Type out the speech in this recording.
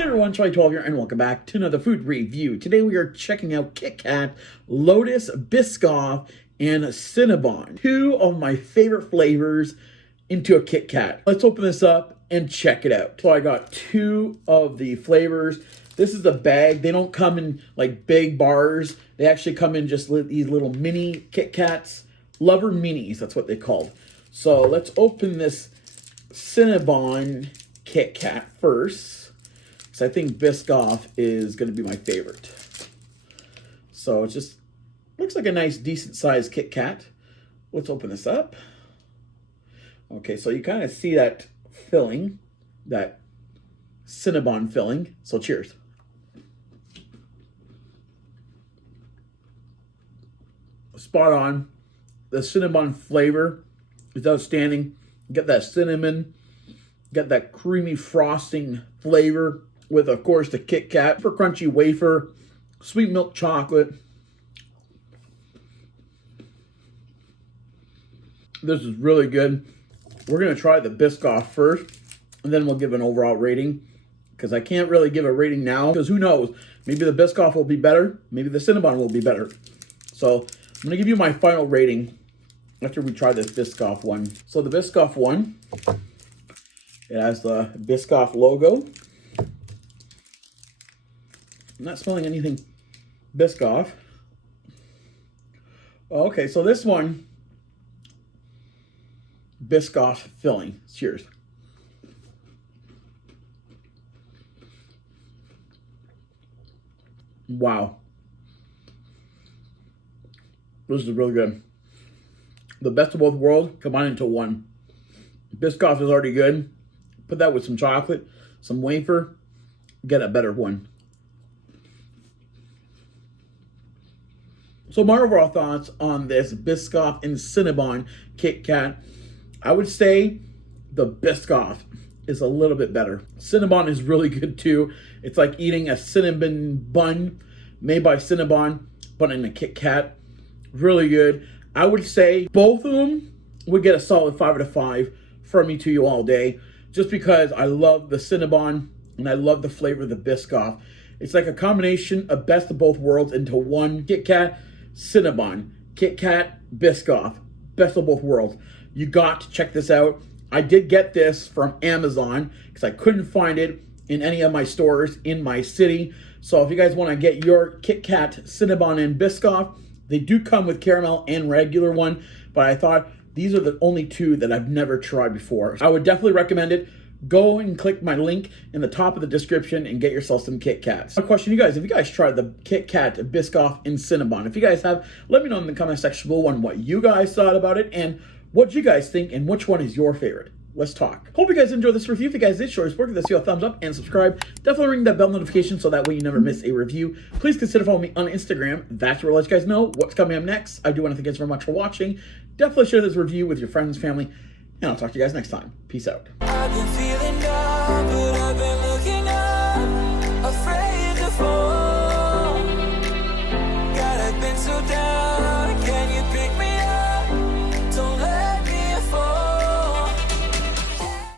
Hey everyone, Charlie12 here, and welcome back to another food review. Today we are checking out KitKat, Lotus Biscoff, and Cinnabon. Two of my favorite flavors into a KitKat. Let's open this up and check it out. So I got two of the flavors. This is the bag. They don't come in like big bars. They actually come in just these little mini KitKats. Lover Minis, that's what they called. So let's open this Cinnabon KitKat first. I think Biscoff is going to be my favorite. So it just looks like a nice, decent sized Kit Kat. Let's open this up. Okay, so you kind of see that filling, that Cinnabon filling. So cheers. Spot on. The Cinnabon flavor is outstanding. You get that cinnamon, get that creamy frosting flavor. With, of course, the Kit Kat, super crunchy wafer, sweet milk chocolate. This is really good. We're going to try the Biscoff first, and then we'll give an overall rating. Because I can't really give a rating now, because who knows? Maybe the Biscoff will be better. Maybe the Cinnabon will be better. So I'm going to give you my final rating after we try this Biscoff one. So the Biscoff one, it has the Biscoff logo. I'm not smelling anything Biscoff. Okay, so this one, Biscoff filling. Cheers. Wow. This is really good. The best of both worlds combined into one. Biscoff is already good. Put that with some chocolate, some wafer, get a better one. So my overall thoughts on this Biscoff and Cinnabon Kit Kat, I would say the Biscoff is a little bit better. Cinnabon is really good too. It's like eating a cinnamon bun made by Cinnabon, but in a Kit Kat. Really good. I would say both of them would get a solid 5 out of 5 from me to you all day, just because I love the Cinnabon and I love the flavor of the Biscoff. It's like a combination of best of both worlds into one. Kit Kat, Cinnabon, Kit Kat, Biscoff, best of both worlds. You got to check this out. I did get this from Amazon because I couldn't find it in any of my stores in my city. So if you guys want to get your Kit Kat, Cinnabon, and Biscoff, they do come with caramel and regular one, but I thought these are the only two that I've never tried before. I would definitely recommend it. Go and click my link in the top of the description and get yourself some Kit Kats. A question, you guys, if you guys tried the Kit Kat, Biscoff, and Cinnabon, if you guys have, let me know in the comment section below on what you guys thought about it and what you guys think and which one is your favorite. Let's talk. Hope you guys enjoyed this review. If you guys did, show your support, give this video a thumbs up and subscribe. Definitely ring that bell notification so that way you never miss a review. Please consider following me on Instagram. That's where I'll let you guys know what's coming up next. I do want to thank you guys very much for watching. Definitely share this review with your friends, family, and I'll talk to you guys next time. Peace out.